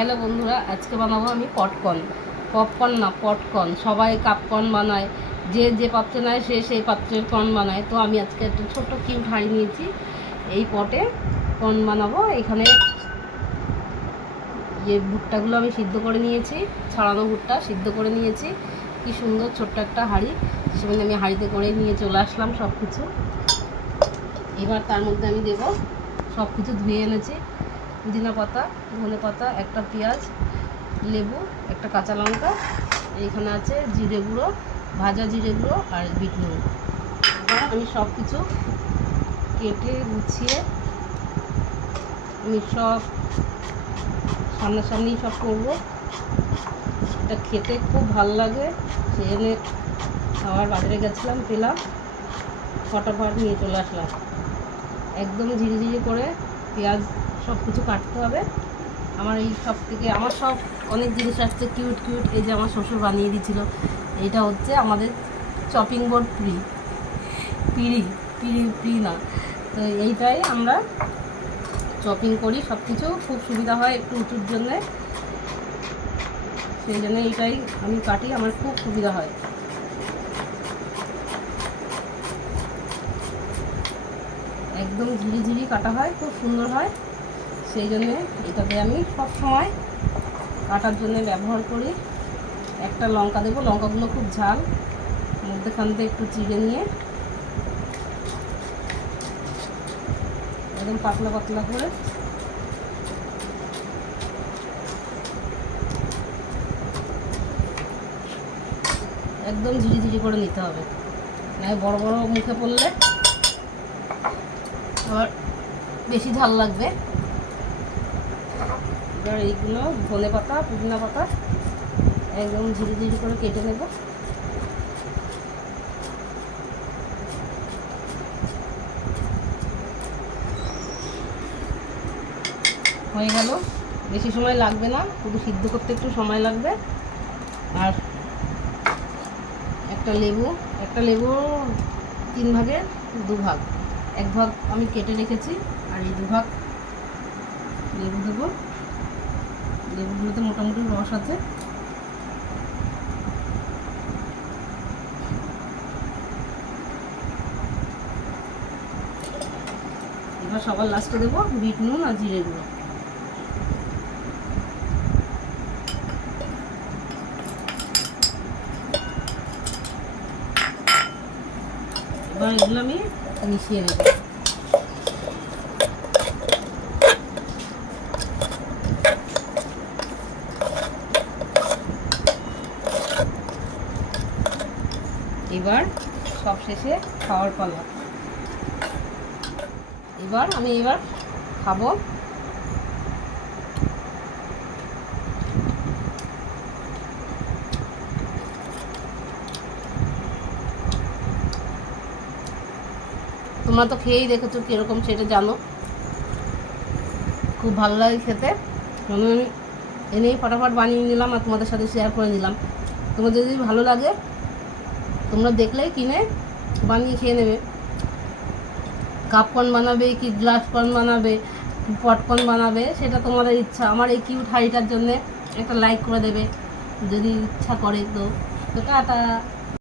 Hello বন্ধুরা, আজকে বানাবো আমি পপকর্ন। পপকর্ন না, পপকর্ন। সবাই কাপকর্ন বানায়, যে যে পাত্রে নেয় সে সেই পাত্রের কর্ন বানায়। তো আমি আজকে একটা ছোট্ট কিউট হাঁড়ি নিয়েছি, এই পটে কর্ন বানাবো। এখানে ভুট্টাগুলো আমি সিদ্ধ করে নিয়েছি, ছাড়ানো ভুট্টা সিদ্ধ করে নিয়েছি। কি সুন্দর ছোট্ট একটা হাঁড়ি, সেখানে আমি হাঁড়িতে করে নিয়ে চলে আসলাম সব কিছু। এবার তার মধ্যে আমি দেবো, সব কিছু ধুয়ে এনেছি, পুদিনা পাতা, ধনে পাতা, একটা পেঁয়াজ, লেবু, একটা কাঁচা লঙ্কা, এইখানে আছে জিরে গুঁড়ো, ভাজা জিরে গুঁড়ো আর বিট নুন। এবার আমি সব কিছু কেটে গুছিয়ে আমি সব সামনাসামনি সব করবো। এটা খেতে খুব ভালো লাগে, সেজন্য খাবার বাজারে গেছিলাম, পেলাম, ফটাফট নিয়ে চলে আসলাম। একদম ঝিরিঝিরি করে পেঁয়াজ সব কিছু কাটতে হবে। আমার এই সব থেকে আমার সব অনেক জিনিস আসছে কিউট কিউট। এই যে আমার শ্বশুর বানিয়ে দিয়েছিল, এইটা হচ্ছে আমাদের চপিং বোর্ড পিড়ি পিড়ি না, তো এইটাই আমরা চপিং করি। সব কিছু খুব সুবিধা হয় একটু উঁচুর জন্যে, সেই জন্য এইটাই আমি কাটি, আমার খুব সুবিধা হয়। একদম ঝিরিঝিরি কাটা হয়, খুব সুন্দর হয়, সেই জন্যে এটাকে আমি সব সময় কাটার জন্য ব্যবহার করি। একটা লঙ্কা দেবো, লঙ্কাগুলো খুব ঝাল, মধ্যেখান থেকে একটু চিড়ে নিয়ে একদম পাতলা পাতলা করে একদম ঝিরিঝিরি করে নিতে হবে, না বড় বড় মুখে পড়লে আবার বেশি ঝাল লাগবে। এবার এইগুলো ধনে পাতা, পুদিনা পাতা একদম ঝিরিঝিরি করে কেটে নেব। হয়ে গেল, বেশি সময় লাগবে না, শুধু সিদ্ধ করতে একটু সময় লাগবে। আর একটা লেবু 3 ভাগের 2 ভাগ, 1 ভাগ আমি কেটে রেখেছি, আর এই 2 ভাগ লেবু দেবো। লেবুগুলোতে মোটামুটি রস আছে। এবার সবার লাস্টে দেবো বিট নুন আর জিরে গুঁড়ো। এবার এগুলো আমি মিশিয়ে নেব। এবার সব শেষে খাওয়ার পালা। এবার খাবো। তোমরা তো খেয়েই দেখেছো কীরকম, সেটা জানো, খুব ভালো লাগে খেতে। আমি এনেই ফটাফট বানিয়ে নিলাম আর তোমাদের সাথে শেয়ার করে নিলাম। তোমাদের যদি ভালো লাগে তোমরা দেখলেই কিনে বানিয়ে খেয়ে নেবে। কাপকর্ন বানাবে কি গ্লাস কর্ন বানাবে, পপকর্ন বানাবে, সেটা তোমাদের ইচ্ছা। আমার এই কিউট হাঁড়িটার জন্যে একটা লাইক করে দেবে যদি ইচ্ছা করে। তো টাটা।